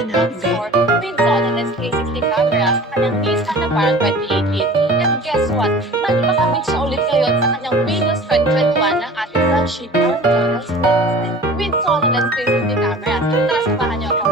in-update. With Solomon's 360 camera sa kanyang Nissan Navara 2018. And guess what? Magpakamit siya ulit ngayon sa kanyang Venus 2021 ng ating flagship Armor with Solomon's 360 camera. Tara, samahan niyo ako.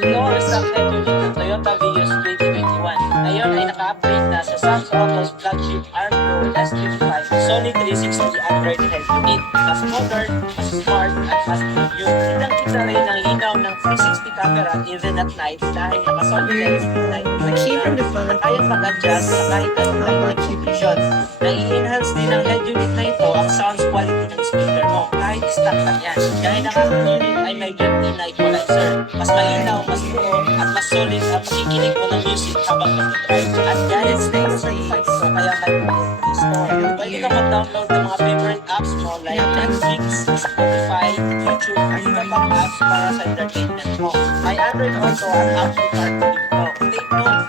Ito ang stock head unit ng Toyota Vios 2021. Ngayon ay naka-upgrade na sa Sam's Auto's flagship ARM Pro S25 Sony 360 Android head unit. Mas modern, mas smart, at mas premium. Kitang-kita rin ang linaw ng 360 camera even at night dahil naka-solid lens night. The key from the phone. Kaya mag-adjust sa kahit anong lighting condition. Nai-enhance din ng head unit na ito ang sound quality ng speaker mo. Kahit stock lang yan. Dahil naka-unit ay may built-in na equalizer. Mas malinaw, mas buo, at mas solid ang pakikinig mo ng music habang nag-drive. At dahil stable certified ito, kaya may Play Store. Pwede ka mag-download ng mga favorite apps mo like Netflix, Spotify, YouTube, at iba pang apps para sa entertainment mo. May Android Auto at Apple CarPlay ito. Take note,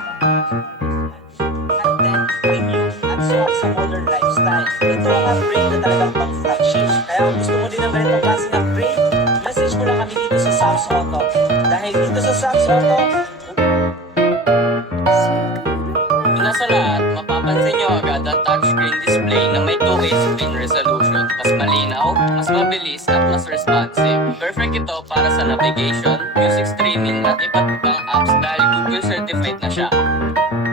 content, review, at swak sa modern lifestyle. Ito ang upgrade na talagang pang flagship. Kaya kung gusto mo din ng ganitong klaseng upgrade, message mo lang kami dito sa Sam's Auto. Dahil dito sa Sam's Auto, Una sa lahat, mapapansin nyo agad ang touchscreen display na may 2-way screen resolution. Mas malinaw, mas mabilis at mas responsive. Perfect ito para sa navigation, music streaming at iba't ibang apps dahil Google certified na siya.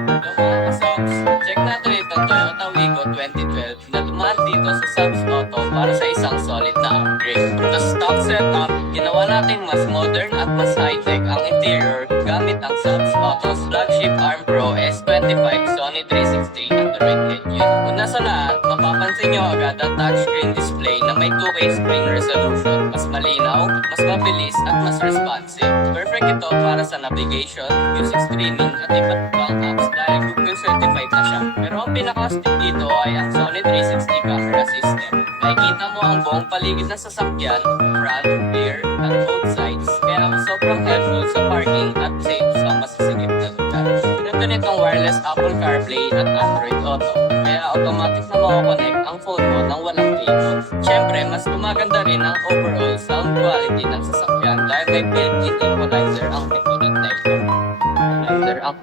So mga kasabs, check natin itong Toyota Wigo 2012 na dumaan dito sa Sam's Auto para sa isang solid na upgrade. The stock setup, ginawa natin mas modern at mas high-tech ang interior gamit ang Sam's Auto's flagship ARM Pro S25 Sony 360 Android head unit. Una sa lahat, mapapansin nyo agad ang touchscreen display na may 2-way screen resolution. Mas malinaw, mas mabilis at mas responsive. Perfect ito para sa navigation, music streaming at iba't ibang apps dahil Google certified na siya. Pero ang pinaka-stick dito ay ang Sony 360 camera system. Makikita mo ang buong paligid ng sasakyan, front, rear, at both sides. Kaya sobrang helpful sa parking at safe sa masisigip na lugar. Pinunta nitong wireless Apple CarPlay at Android Auto. Kaya automatic na makakonect ang phone mo nang walang cable. Siyempre, mas gumaganda rin ang overall sound quality ng sasakyan dahil may built-in equalizer ang head unit na ito. Equalizer ang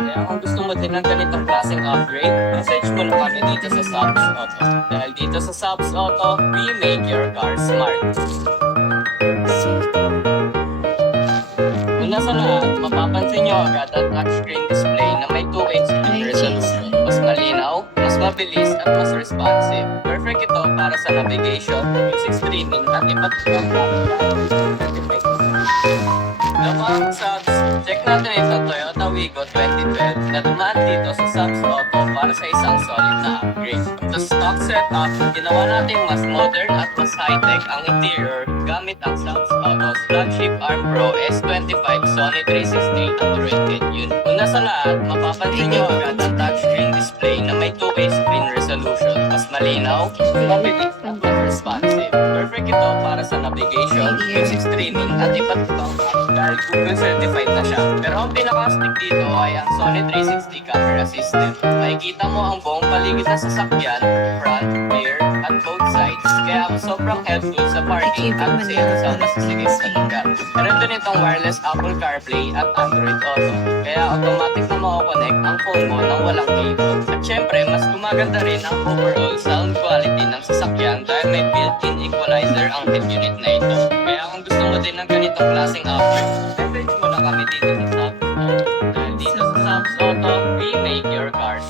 Kaya kung gusto mo din ng ganitong klaseng upgrade, message mo lang kami dito sa Sam's Auto. Dahil dito sa Sam's Auto, we make your car smart. Una sa lahat, mapapansin nyo agad ang touchscreen display na may 2-way screen resolution. Mas malinaw, mas mabilis at mas responsive. Perfect ito para sa navigation, music streaming at iba't ibang mga subs, check natin itong Toyota Wigo 2012 na dumaan dito sa Sam's Auto para sa isang solid na upgrade. The stock setup, ginawa natin mas modern at mas high-tech ang interior gamit ang Sam's Auto's flagship ARM Pro S25 Sony 360 Android head unit. Una sa lahat, mapapansin nyo agad ang touchscreen display na may 2-way screen resolution. Mas malinaw, mabilis at mas responsive. Perfect ito para sa navigation, music streaming at iba't ibang apps dahil Google certified na siya. Pero ang pinaka-stick dito ay ang Sony 360 camera system. Makikita mo ang buong paligid ng sasakyan, front, rear, at both sides. Kaya sobrang helpful sa parking at safe sa masisigip na lugar. Meron din itong wireless Apple CarPlay at Android Auto. Kaya automatic na makakonect ang phone mo nang walang cable. At syempre, mas gumaganda rin ang overall sound quality ng sasakyan dahil may built-in equalizer ang head unit na ito. Kaya kung gusto mo din ng ganitong klaseng upgrade, message mo lang kami dito sa Sam's Auto. Dahil dito sa Sam's Auto, we make your cars